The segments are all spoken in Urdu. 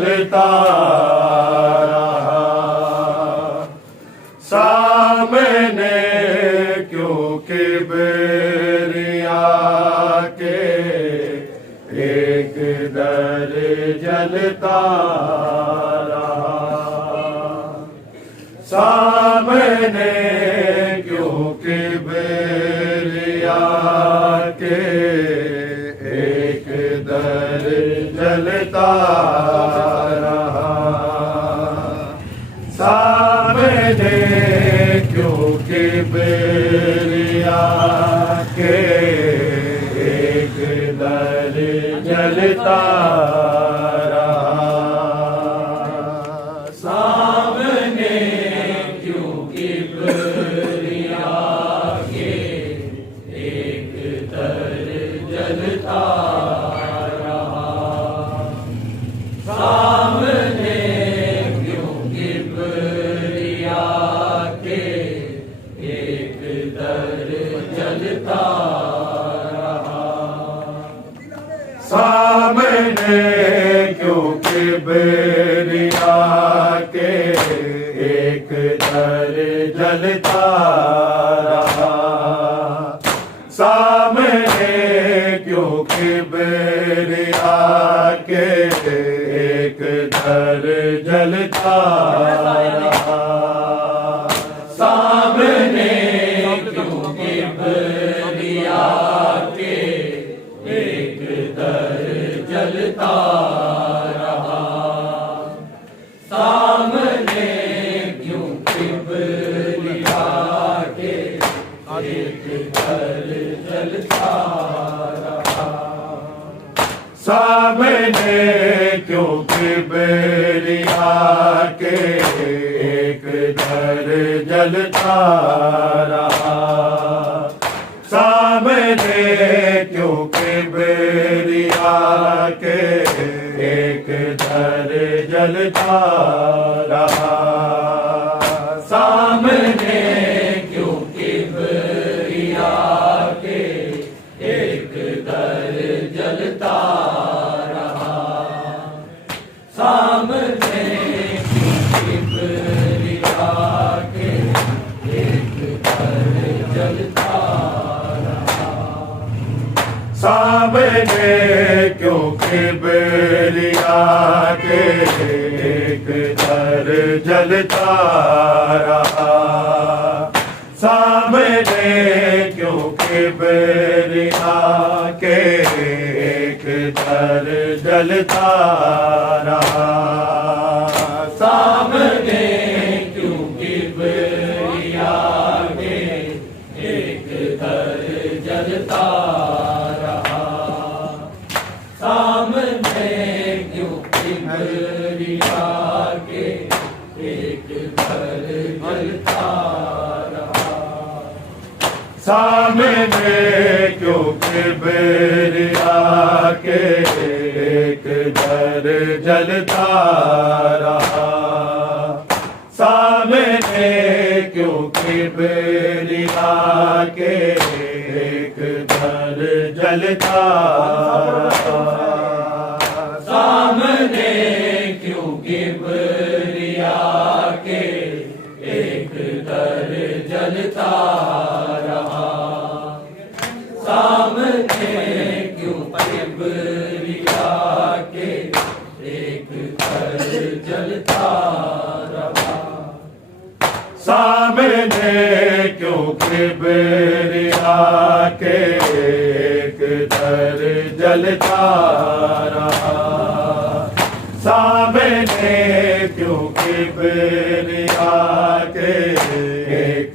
جلتا رہا سامنے کیوں کبریا کے ایک در جلتا رہا سامنے کیوں کبریا کے ایک در جلتا رہا سامنے کیوں کبریا کے ایک در جلتا رہا سامنے کیوں کبریا کے ایک در جلتا سامنے کیوں کبریا کے ایک در جلتا رہا سامنے کیوں کبریا کے ایک در جلتا رہا سامنے کیوں کبریا کے ایک در جلتا رہا سامنے کیوں کبریا کے ایک در جلتا رہا سامنے کیوں کبریا کے ایک در جلتا رہا سامنے کیوں کبریا کے ایک در جلتا رہا سامنے کیوں کبریا کے ایک در جلتا رہا سامنے کیوں کبریا کے ایک در جلتا رہا سامنے کیوں کبریا کے ایک در جلتا رہا سامنے کیوں کبریا کے ایک در جلتا رہا سامنے کیوں کبریا کے ایک در جلتا رہا سامنے کیوں کبریا کے ایک در جلتا رہا سامنے کیوں کبریا کے ایک در جلتا رہا سامنے کیوں کبریا کے ایک در جلتا رہا سامنے کیوں کبریا کے ایک در جلتا رہا سامنے کیوں کبریا کے ایک در جلتا رہا سامنے کیوں کبریا کے ایک در جلتا رہا سامنے کیوں کبریا کے ایک در جلتا رہا سامنے کیوں کبریا کے ایک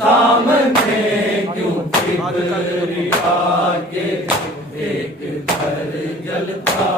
سامنے کیوں کبریا کے ایک گھر جلتا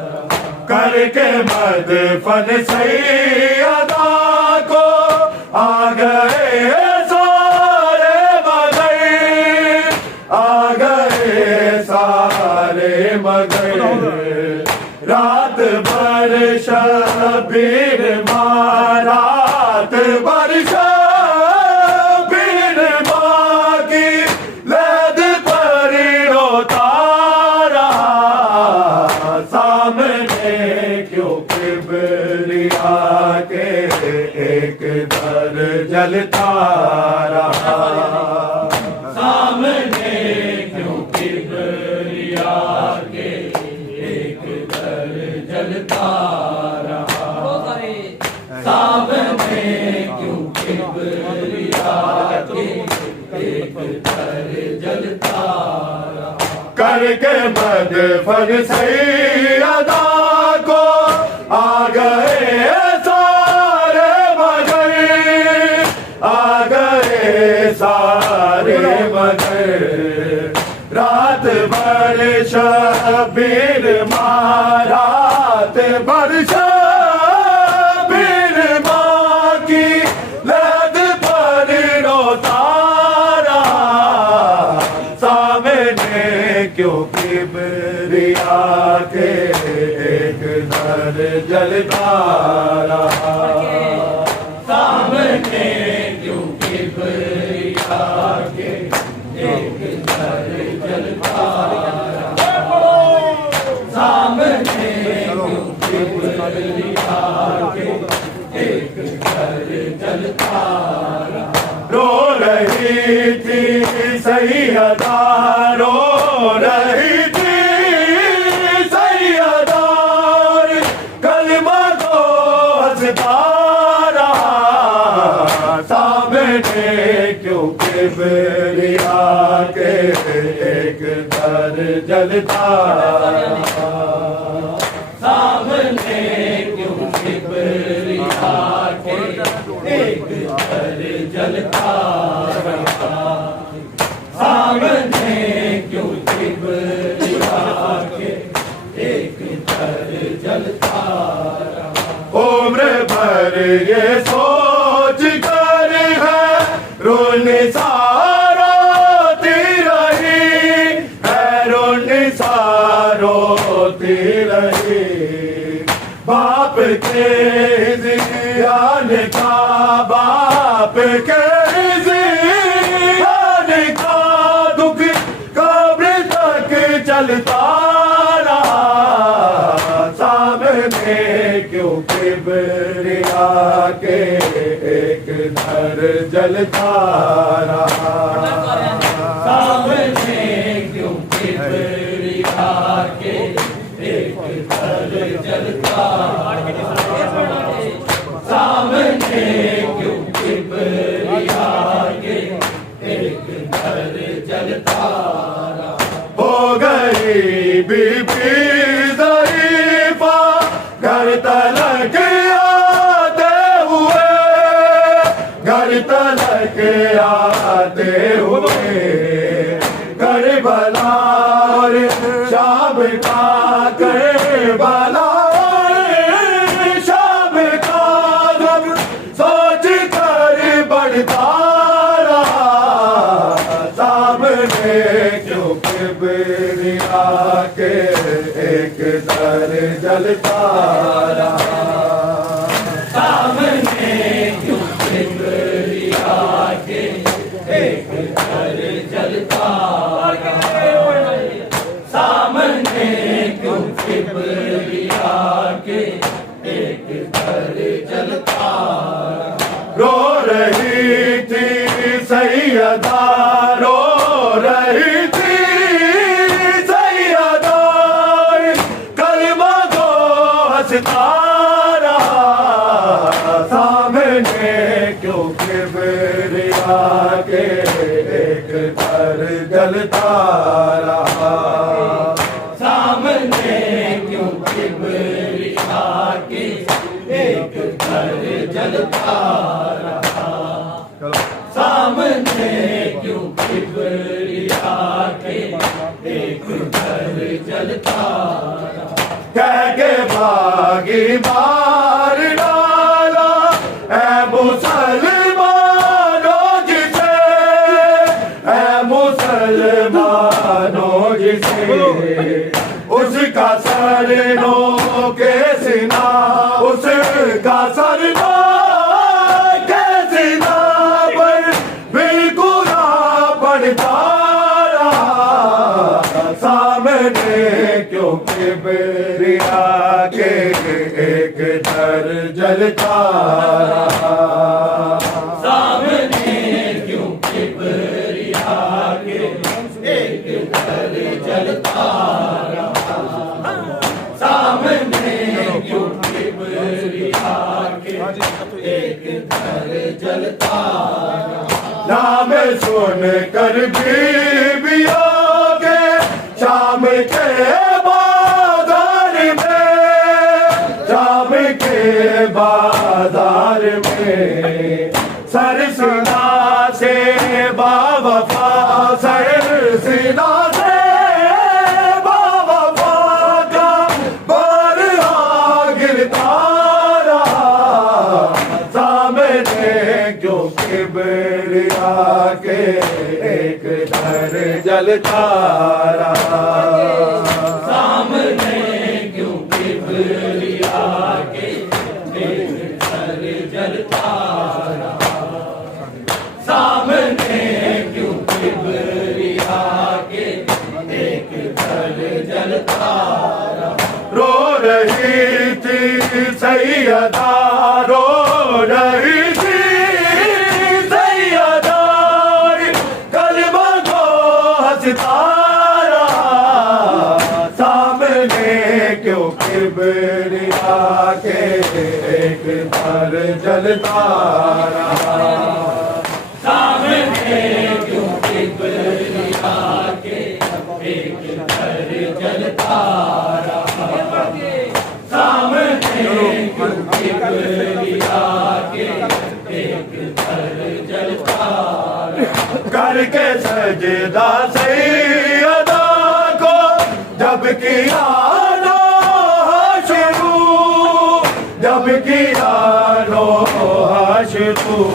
رہا کر کے مدفن سیدہ کو آ گئے سارے مگر آ گئے سارے مگر رات بھر شبیر ماں رات بھر شبیر ماں کی لد پر روتا رہا سامنے کیوں کبریا کے ایک در جلتا رہا سامنے کیوں کبریا کے ایک در جلتا رہا سامنے کیوں کبریا کے ایک در جلتا رہا کر کے مدفن سیدہ کو آ گئے سارے مگر آ گئے سارے مگر رات بھر شبیر ماں رات بھر شبیر ماں کی لد پر روتا رہا سامنے کیوں کبریا کے ایک در جلتا رہا سامنے کیوں کبریا کے ایک در جلتا رہا سامنے کیوں کبریا کے ایک در جلتا رہا رو رہی تھی سیدہ رو رہی تھی سیدہ کلمہ کو ہنستا رہا سامنے کیوں کبریا کے ایک در جلتا رہا سامنے کیوں کبریا کے ایک در جلتا رہا سامنے کیوں کبریا کے ایک در جلتا رہا عمر بھر یہ سوچ کر ہے رونسار روتی رہی ہے رونسار روتی رہی باپ کے زیان کا باپ کے زیان کا دکھ قبر تک چلتا رہا سامنے کیوں کبریا کے ایک در جلتا رہا سامنے کیوں کبریا کے ایک در جلتا رہا سامنے کیوں کبریا کے ایک در جلتا رہا ہو گئی بی بی ضعیفہ گھر تلک آتے ہوئے گھر تلک آتے ہوئے کربلا اور شام کا کربلا شام کا غم سوچ کر بڑھتا رہا سامنے کیوں کبریا کے ایک در جلتا رہا سامنے کیوں کبریا کے ایک در جلتا رہا سامنے کیوں کبریا کے ایک در جلتا رہا رو رہی تھی سیدہ رو رہی تھی سیدہ کلمہ کو ہنستا رہا سامنے کیوں کبریا کے ایک در جلتا رہا سامنے کیوں کبریا کے ایک در جلتا کہہ کے باغی مار ڈالا اے مسلمانوں جسے، اے مسلمانوں جسے، اس کا سر نو کے سنا، اس کا سر نو کے سنا پر بالکل پڑتا رہا، سامنے کیوں کبریا کے ایک در جلتا رہا، سامنے کیوں کبریا کے ایک در جلتا رہا، سامنے کیوں کبریا کے ایک در جلتا رہا۔ نام سن کر بیویوں کے شام کے بازار میں، شام کے بازار میں، سر سنا سے باوفا، سر سنا سے باوفا کا بارہا گرتا رہا، سامنے کیوں کبریا کے ایک در جلتا رہا، سامنے کیوں کبریا کے ایک در جلتا رہا، سامنے کیوں کبریا کے ایک در جلتا رہا۔ رو رہی تھی سیدہ، رو رہی تھی سیدہ، کلمہ کو ہنستا رہا، سامنے کیوں کبریا کے ایک در جلتا رہا، سامنے کیوں کبریا کے ایک در جلتا رہا، سامنے کیوں کبریا کے ایک در جلتا رہا۔ کر کے سجدہ سیدہ کو جب کیا نوحہ شروع، جب کیا نوحہ شروع،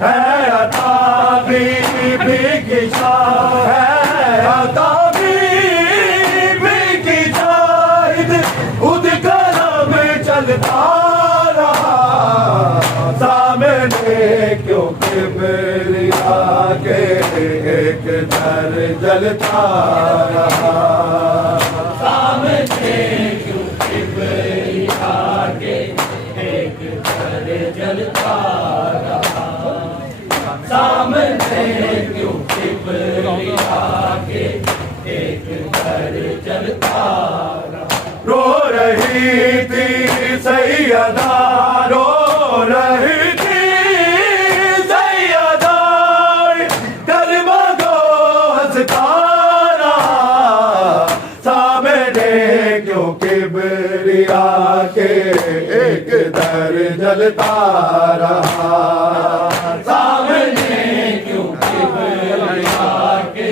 ہے عطا بی بی کی شاہ، ہے عطا بی بی کی شاہد، خود کرم چلتا رہا، سامنے کیوں کبریا کے ایک در جلتا رہا، سامنے کیوں کبریا کے ایک در جلتا رہا، سامنے کیوں کبریا کے ایک در جلتا رہا۔ رو رہی تھی سیدہ، رو رہی تھی سیدہ، کلمہ کو ہنستا رہا، سامنے کیوں کبریا کے ایک در جلتا رہا، سامنے کیوں کبریا کے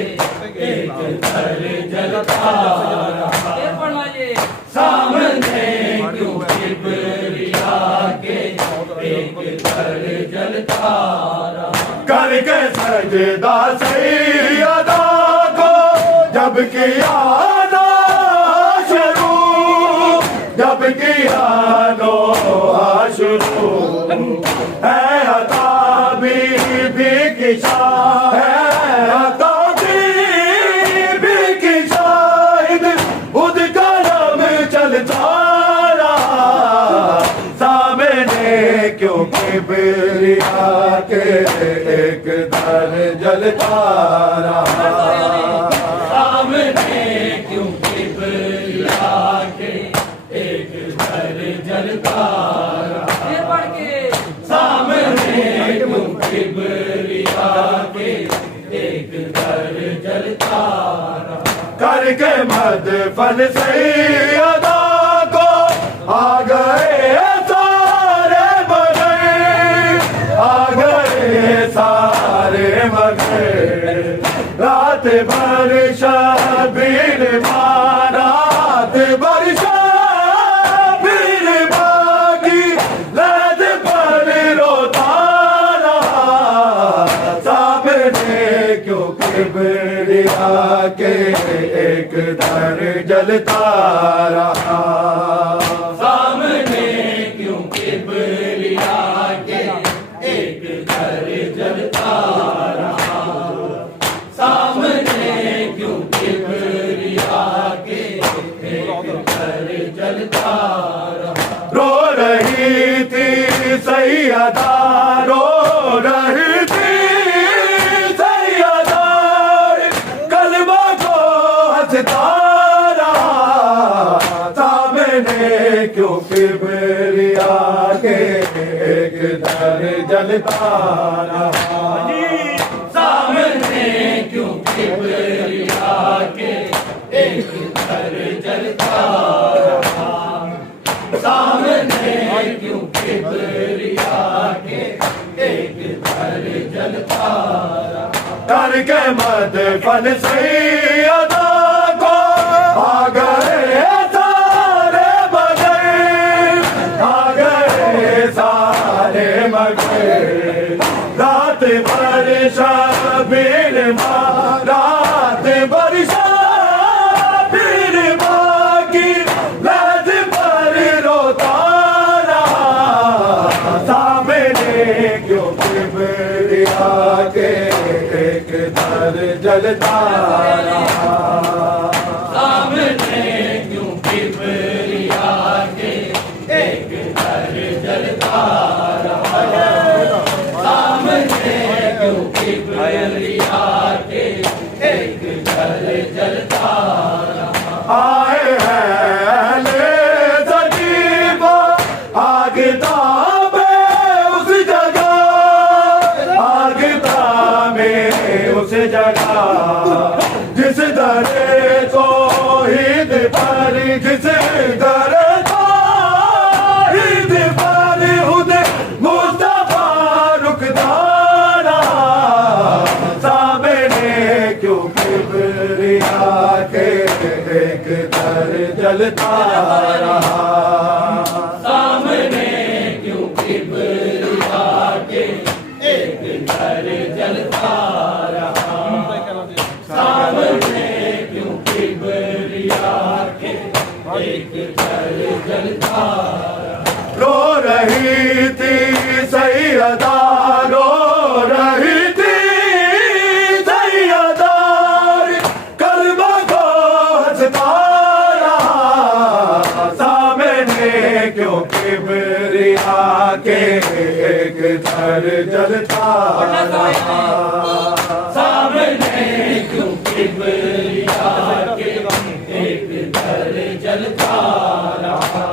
ایک در جلتا رہا، سامنے کیوں کبریا کے ایک در جلتا رہا۔ کر کے سجدہ سیدہ کو جب کیا نوحہ شروع، جب کیا نوحہ شروع، ہے عطا بی بی کی شاہ، ہے عطا بی بی کی شاہد، خود کرم چلتا رہا، سامنے کیوں کبریا کے ایک در جلتا رہا، سامنے کیوں کبریا کے ایک در جلتا رہا، سامنے کیوں کبریا کے ایک در جلتا رہا۔ کر کے مدفن سیدہ کو آ گئے سارے مگر، آ گئے سارے مگر، رات بھر شبیر مانا کبریا کے ایک در جلتا رہا سامنے کیوں کبریا کے ایک گھر جلتا رہا سامنے کیوں کبریا کے ایک گھر جلتا رہا رو رہی تھی سیدہ رو رہی تھی سیدہ کلمہ کو ہنستا رہا سامنے کیوں کبریا کے ایک در جلتا رہا سامنے کیوں کبریا کے ایک گھر جلتا رہا سامنے کیوں کبریا کے ایک گھر جلتا رہا کر کے مدفن سیدہ کو آ گئے سارے مگر آ گئے سارے مگر رات بھر شبیر ماں رات بھر شبیر ماں کی لہد پر روتا رہا سامنے کیوں کبریا کے ایک در جلتا رہا سامنے کیوں کبریا کے ایک گھر جلتا رہا سامنے کیوں کبریا کے ایک گھر جلتا رہا آئے ہیں اہل سجیبہ آگ تابے اس جگہ آگ تابے اس جگہ جس در توحید پر جس در توحید پر خود مصطفیٰ رکتا رہا سامنے کیوں کبریا کے ایک در جلتا رہا سامنے کیوں کبریا کے ایک گھر جلتا رہا سامنے کیوں کبریا کے ایک گھر جلتا رہا رو رہی تھی سیدہ رو رہی تھی سیدہ کلمہ کو ہنستا رہا سامنے کیوں کبریا کے ایک در جلتا رہا سامنے کیوں کبریا کے ایک گھر جلتا رہا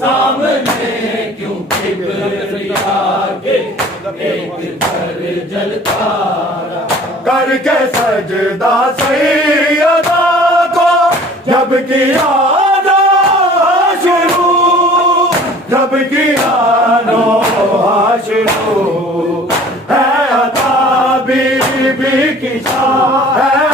سامنے کیوں کبریا کے ایک گھر جلتا رہا کر کے سجدہ سیدہ کو جب کیا شروع جب کیا شروع ہے عطا بی بی کی شان ہے